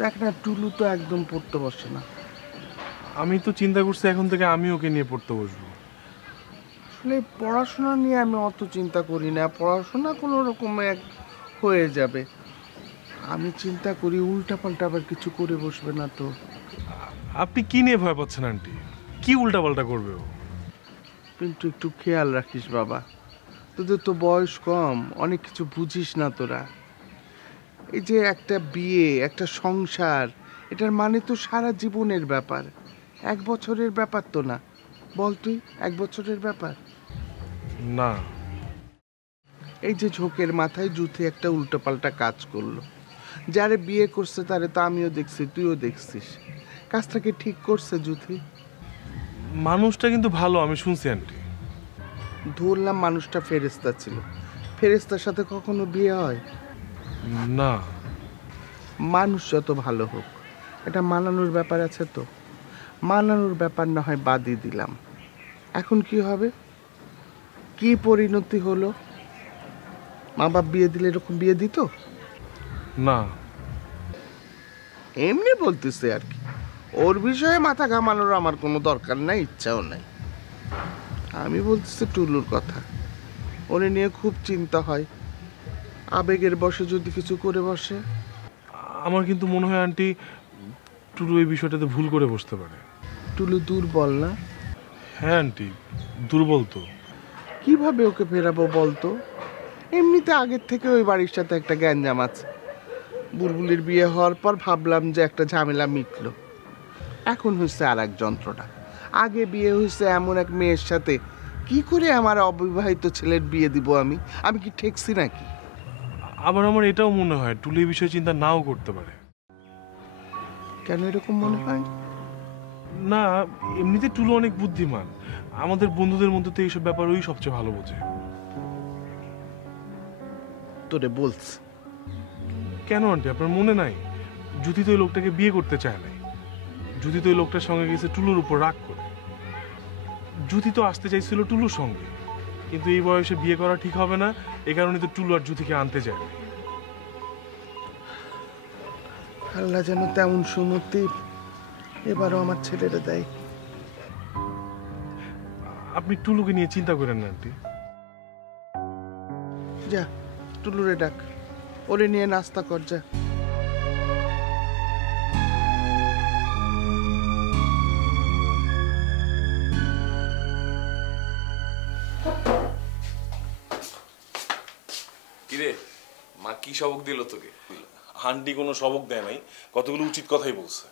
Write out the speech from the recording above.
দেখ না, টুলু তো একদম পড়তে বসে না। আমি তো চিন্তা করছি এখন থেকে আমি ওকে নিয়ে পড়তে বসবো। আসলে পড়াশোনা নিয়ে আমি অত চিন্তা করি না, পড়াশোনা কোনো রকমে হয়ে যাবে। আমি চিন্তা করি উল্টাপাল্টা আবার কিছু করে বসবে না তো। আপনি কি নিয়ে ভয় পাচ্ছেন আন্টি? কি উল্টাপাল্টা করবে ও? কিন্তু একটু খেয়াল রাখিস বাবা, তোদের তো বয়স কম, অনেক কিছু বুঝিস না তোরা। এই যে একটা বিয়ে, একটা সংসার, এটার মানে তো সারা জীবনের ব্যাপার, 1 বছরের ব্যাপার তো না। বল তুই, 1 বছরের ব্যাপার? না। এই যে ঝোঁকের মাথায় জুথি একটা উল্টোপাল্টা কাজ করলো, যারে বিয়ে করছে তারে তো আমিও দেখছি, তুইও দেখছিস। কাজটাকে ঠিক করছে জুথি? মানুষটা কিন্তু ভালো, আমি শুনছি আন্টি। ধরলাম মানুষটা ফেরেস্তা ছিল, ফেরেস্তার সাথে কখনো বিয়ে হয়? না। মানুষ যত ভালো হোক, এটা মানানোর ব্যাপার আছে তো। মানানোর ব্যাপার না হয় বাদই দিলাম, এখন কি হবে? কি পরিণতি হলো? মা বাপ বিয়ে দিলে এরকম বিয়ে দিত? না। এমনি বলতেছে আর কি, ওর বিষয়ে মাথা ঘামানোর আমার কোনো দরকার নাই, ইচ্ছাও নাই। আমি বলতেছি টুলুর কথা, ওরে নিয়ে খুব চিন্তা হয়, আবেগের বশে যদি কিছু করে বসে। আমার কিন্তু মনে হয় আন্টি টুলু এই বিষয়টাতে ভুল করে বসতে পারে। টুলু দুর্বল না? হ্যাঁ আন্টি, দুর্বল তো। কিভাবে ওকে ফেরাবো বলতো? এমনিতে আগের থেকে ওই বাড়ির সাথে একটা গ্যাঞ্জাম আছে। বুলবুলির বিয়ে হওয়ার পর ভাবলাম যে একটা ঝামেলা মিটলো, এখন হচ্ছে আর এক যন্ত্রণা। আগে বিয়ে হয়েছে এমন এক মেয়ের সাথে, কি করে আমার অবিবাহিত ছেলের বিয়ে দিব আমি? আমি কি ঠেকছি নাকি? আবার আমার এটাও মনে হয় টুলু এই বিষয়ে চিন্তা নাও করতে পারে। কেন এরকম মনে হয়? না, এমনিতে টুলু অনেক বুদ্ধিমান। আমাদের বন্ধুদের মধ্যে তো এইসব ব্যাপার ওই সবচেয়ে ভালো বোঝে। তোরে বলছি। কেন আন্টি, আপনার মনে নাই? জুতি তো ওই লোকটাকে বিয়ে করতে চায় নাই। জুতি তো ওই লোকটার সঙ্গে গেছে টুলুর উপর রাগ করে। জুতি তো আসতে চাইছিল টুলুর সঙ্গে, কিন্তু এই বয়সে বিয়ে করা ঠিক হবে না, এই কারণে তো টুলু আর জুতিকে আনতে চায় না। আল্লাহ যেন তেমন সুমতি এবারও আমার ছেলেরা দেয়। আপনি টুলুকে নিয়ে চিন্তা করেন না আন্টি। যা, টুলুরে ডাক, ওরে নিয়ে নাস্তা কর যা। কিরে, মা কি সবক দিল তোকে? আন্টি কোনো সবক দেয় নাই, কতগুলো উচিত কথাই বলছে।